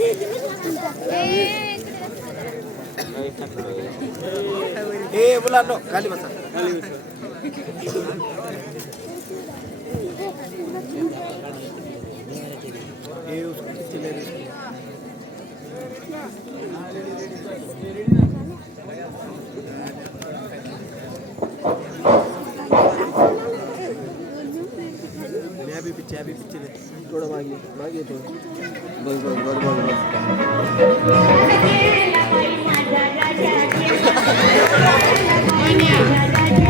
Eh bulan dok kali masa. Eh थोडं मागे मागे थोडं बघ बघ बघ बघ बघ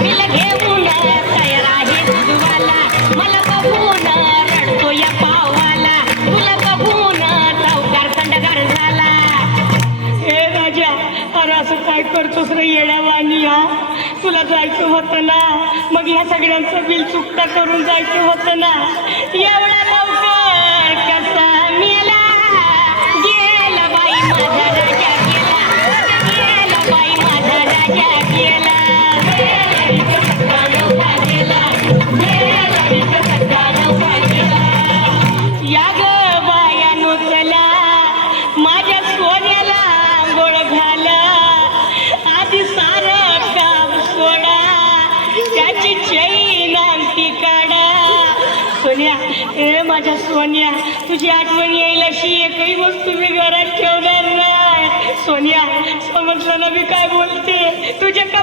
मी ल घेऊ ना तयार आहे दुघाला मला बघू पावाला तुला बघू ना धावकार थंडगार झाला हे गाज्या अरासु काय कर दुसरं येडा वाणी अ तुला जायचं होतं ना मग ह्या सगळ्यांचा बिल चुकता करून जायचं होतं ना एवढा गावता माझ्या सोनिया तुझी आठवण येईल अशी एकही वस्तू मी घरात ठेवणार नाही सोनिया समजलं ना मी काय बोलते तुझ्या का